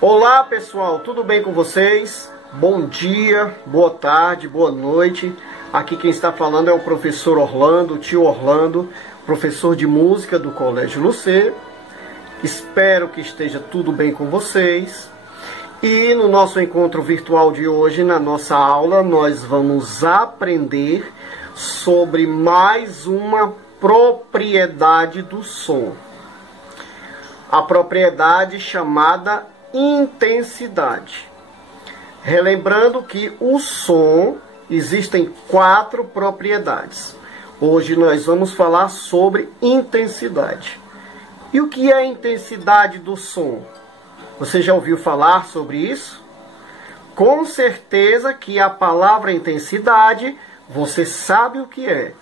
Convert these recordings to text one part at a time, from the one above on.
Olá pessoal, tudo bem com vocês? Bom dia, boa tarde, boa noite. Aqui quem está falando é o professor Orlando, o tio Orlando, professor de música do Colégio Lucê. Espero que esteja tudo bem com vocês. E no nosso encontro virtual de hoje, na nossa aula, nós vamos aprender sobre mais uma propriedade do som. A propriedade chamada intensidade. Relembrando que o som existem 4 propriedades. Hoje nós vamos falar sobre intensidade. E o que é a intensidade do som? Você já ouviu falar sobre isso? Com certeza que a palavra intensidade você sabe o que é.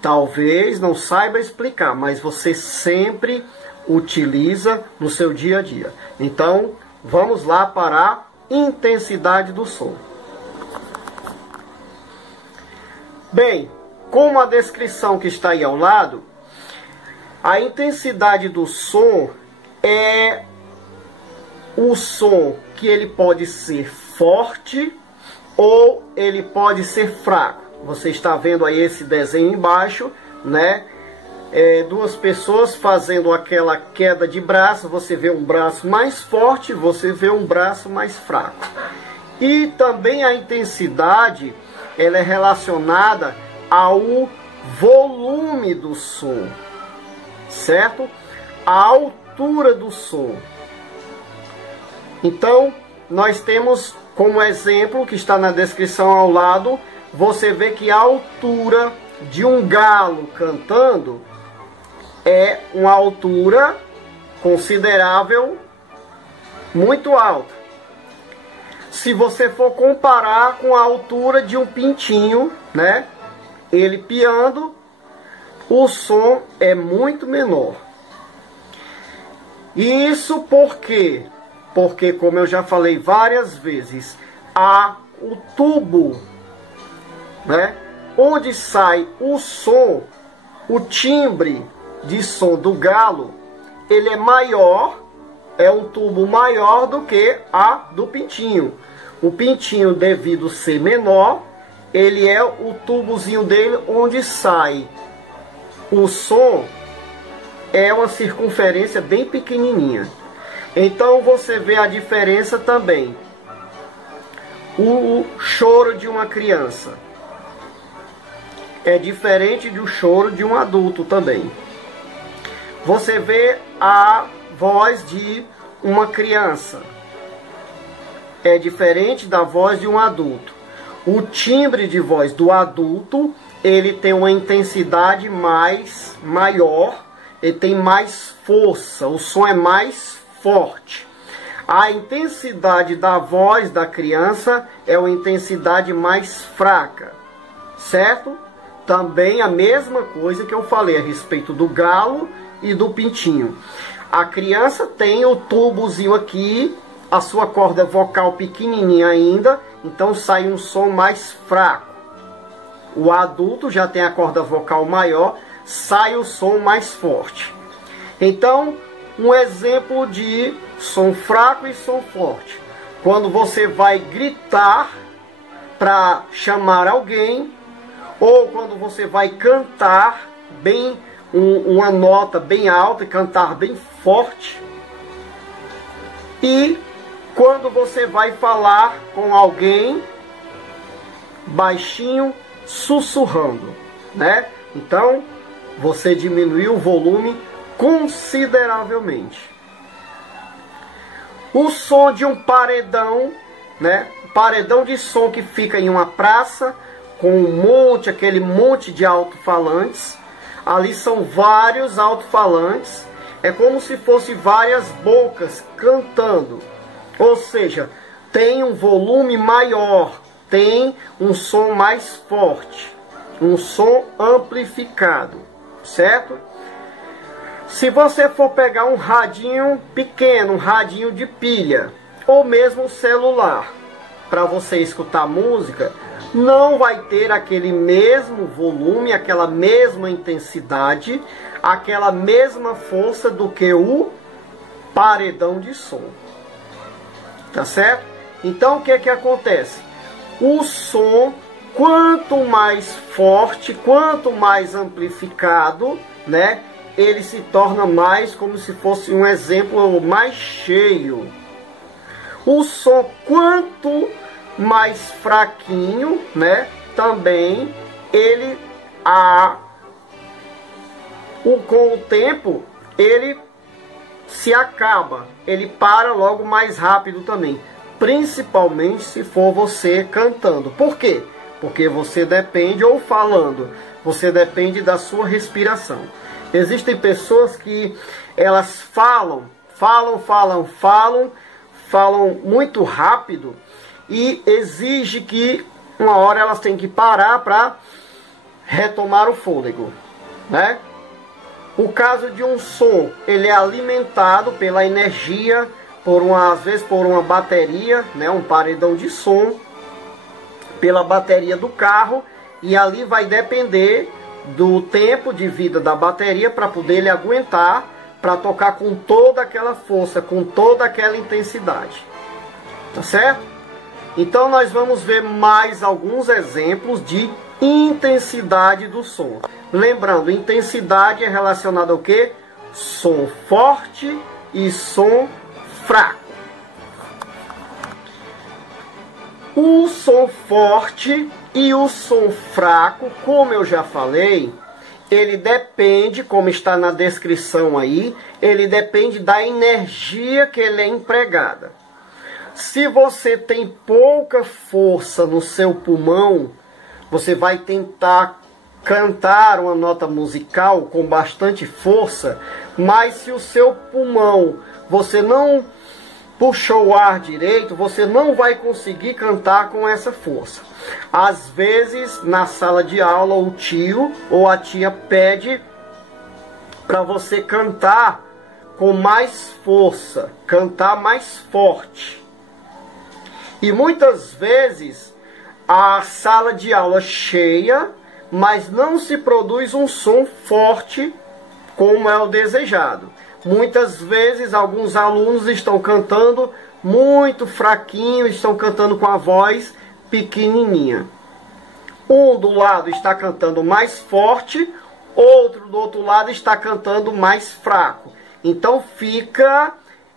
Talvez não saiba explicar, mas você sempre utiliza no seu dia a dia. Então, vamos lá para a intensidade do som. Bem, como a descrição que está aí ao lado, a intensidade do som é o som que ele pode ser forte ou ele pode ser fraco. Você está vendo aí esse desenho embaixo, né? Duas pessoas fazendo aquela queda de braço, você vê um braço mais forte, você vê um braço mais fraco. E também a intensidade, ela é relacionada ao volume do som, certo? A altura do som. Então, nós temos como exemplo, que está na descrição ao lado, você vê que a altura de um galo cantando é uma altura considerável, muito alta. Se você for comparar com a altura de um pintinho, né, ele piando, o som é muito menor. E isso por quê? Porque, como eu já falei várias vezes, o tubo, né, onde sai o som, o timbre de som do galo, ele é maior, é um tubo maior do que a do pintinho. O pintinho, devido ser menor, ele é o tubozinho dele onde sai o som, é uma circunferência bem pequenininha. Então você vê a diferença também. O choro de uma criança é diferente do choro de um adulto também. Você vê a voz de uma criança é diferente da voz de um adulto. O timbre de voz do adulto, ele tem uma intensidade maior, ele tem mais força, o som é mais forte. A intensidade da voz da criança é uma intensidade mais fraca, certo? Também a mesma coisa que eu falei a respeito do galo e do pintinho. A criança tem o tubozinho aqui, a sua corda vocal pequenininha ainda, então sai um som mais fraco. O adulto já tem a corda vocal maior, sai o som mais forte. Então, um exemplo de som fraco e som forte. Quando você vai gritar para chamar alguém, ou quando você vai cantar bem uma nota bem alta e cantar bem forte. E quando você vai falar com alguém baixinho, sussurrando, né? Então, você diminuiu o volume consideravelmente. O som de um paredão, né? Paredão de som que fica em uma praça com aquele monte de alto-falantes. Ali são vários alto-falantes. É como se fosse várias bocas cantando. Ou seja, tem um volume maior, tem um som mais forte, um som amplificado, certo? Se você for pegar um radinho pequeno, um radinho de pilha, ou mesmo um celular, para você escutar música, não vai ter aquele mesmo volume, aquela mesma intensidade, aquela mesma força do que o paredão de som. tá certo? Então o que é que acontece? O som, quanto mais forte, quanto mais amplificado, né, ele se torna mais, como se fosse um exemplo, mais cheio. O som, quanto mais fraquinho, né, também ele com o tempo ele se acaba, ele para logo mais rápido também, principalmente se for você cantando. Por quê? Porque você depende, ou falando, você depende da sua respiração. Existem pessoas que elas falam muito rápido e exige que uma hora elas têm que parar para retomar o fôlego, né? O caso de um som, ele é alimentado pela energia, às vezes por uma bateria, né, um paredão de som, pela bateria do carro, e ali vai depender do tempo de vida da bateria para poder ele aguentar, para tocar com toda aquela força, com toda aquela intensidade. Tá certo? Então nós vamos ver mais alguns exemplos de intensidade do som. Lembrando, intensidade é relacionada ao quê? Som forte e som fraco. O som forte e o som fraco, como eu já falei, ele depende, como está na descrição aí, ele depende da energia que ele é empregada. Se você tem pouca força no seu pulmão, você vai tentar cantar uma nota musical com bastante força, mas se o seu pulmão, você não puxou o ar direito, você não vai conseguir cantar com essa força. Às vezes, na sala de aula, o tio ou a tia pede para você cantar com mais força, cantar mais forte. E muitas vezes a sala de aula cheia, mas não se produz um som forte como é o desejado. Muitas vezes alguns alunos estão cantando muito fraquinho, estão cantando com a voz pequenininha. Um do lado está cantando mais forte, outro do outro lado está cantando mais fraco. Então fica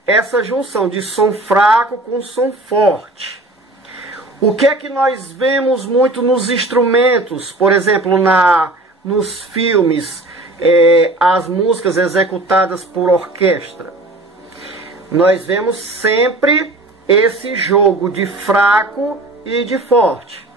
essa junção de som fraco com som forte. O que é que nós vemos muito nos instrumentos? Por exemplo, nos filmes, as músicas executadas por orquestra. Nós vemos sempre esse jogo de fraco e de forte.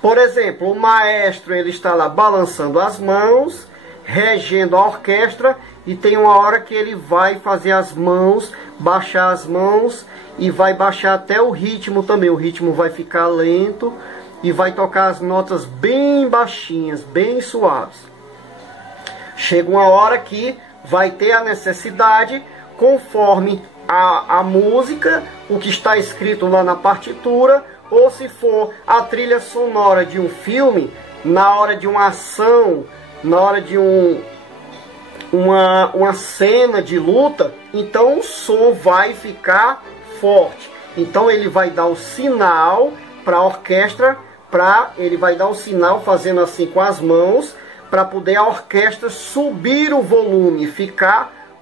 Por exemplo, o maestro ele está lá balançando as mãos, regendo a orquestra, e tem uma hora que ele vai fazer as mãos, baixar as mãos, e vai baixar até o ritmo também. O ritmo vai ficar lento e vai tocar as notas bem baixinhas, bem suaves. Chega uma hora que vai ter a necessidade, conforme a música, o que está escrito lá na partitura, ou se for a trilha sonora de um filme, na hora de uma ação, na hora de uma cena de luta, então o som vai ficar forte. Então ele vai dar o sinal para a orquestra, ele vai dar o sinal fazendo assim com as mãos, para poder a orquestra subir o volume,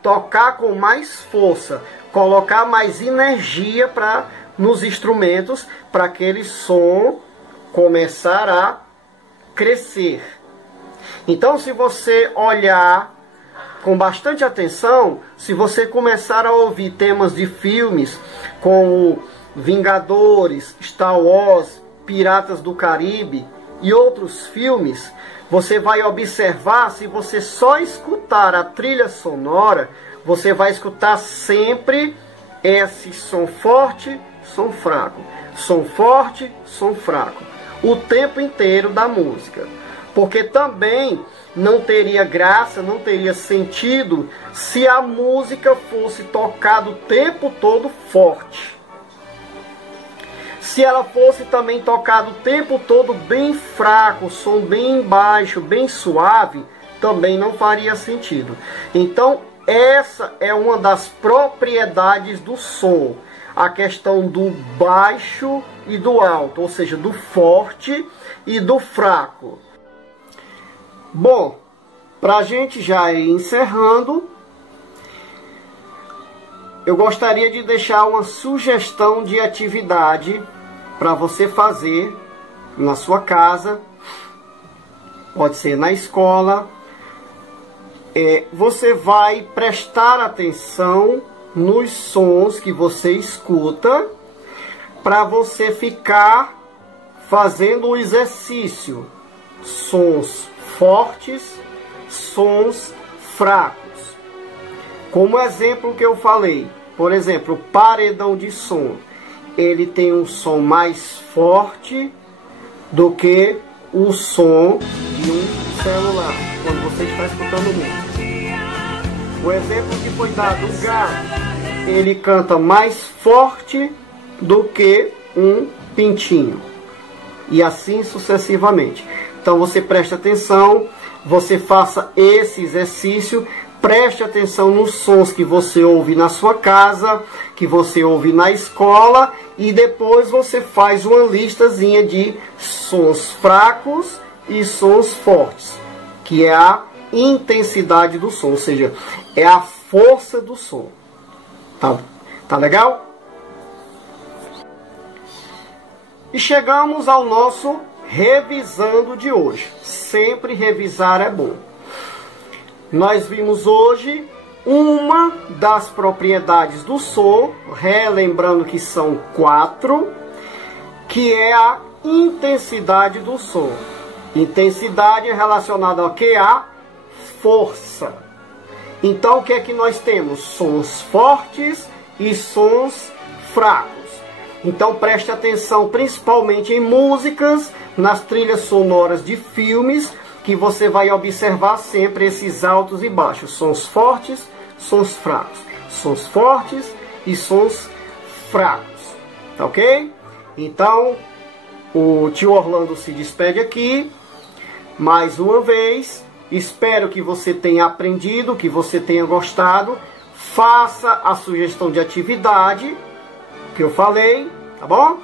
tocar com mais força, colocar mais energia nos instrumentos, para aquele som começar a crescer. Então, se você olhar com bastante atenção, se você começar a ouvir temas de filmes como Vingadores, Star Wars, Piratas do Caribe e outros filmes, você vai observar, se você só escutar a trilha sonora, você vai escutar sempre esse som forte, som fraco, som forte, som fraco, o tempo inteiro da música. Porque também não teria graça, não teria sentido se a música fosse tocada o tempo todo forte. Se ela fosse também tocada o tempo todo bem fraco, som bem baixo, bem suave, também não faria sentido. Então, essa é uma das propriedades do som. A questão do baixo e do alto, ou seja, do forte e do fraco. Bom, para a gente já ir encerrando, eu gostaria de deixar uma sugestão de atividade para você fazer na sua casa, pode ser na escola. Você vai prestar atenção nos sons que você escuta, para você ficar fazendo o exercício. Sons fortes, sons fracos. Como exemplo que eu falei, por exemplo, o paredão de som, ele tem um som mais forte do que o som de um celular, quando você está escutando música. O exemplo que foi dado, o gato, ele canta mais forte do que um pintinho. E assim sucessivamente. Então você preste atenção, você faça esse exercício, preste atenção nos sons que você ouve na sua casa, que você ouve na escola, e depois você faz uma listazinha de sons fracos e sons fortes, que é a intensidade do som, ou seja, é a força do som. Tá legal? E chegamos ao nosso revisando de hoje. Sempre revisar é bom. Nós vimos hoje uma das propriedades do som, relembrando que são 4, que é a intensidade do som. Intensidade é relacionada ao que? A força. Então o que é que nós temos? Sons fortes e sons fracos. Então preste atenção principalmente em músicas, nas trilhas sonoras de filmes, que você vai observar sempre esses altos e baixos. Sons fortes, sons fracos. Sons fortes e sons fracos. Tá ok? Então o tio Orlando se despede aqui. Mais uma vez. Espero que você tenha aprendido, que você tenha gostado. Faça a sugestão de atividade que eu falei, tá bom?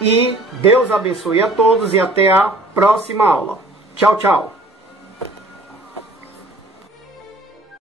E Deus abençoe a todos e até a próxima aula. Tchau, tchau.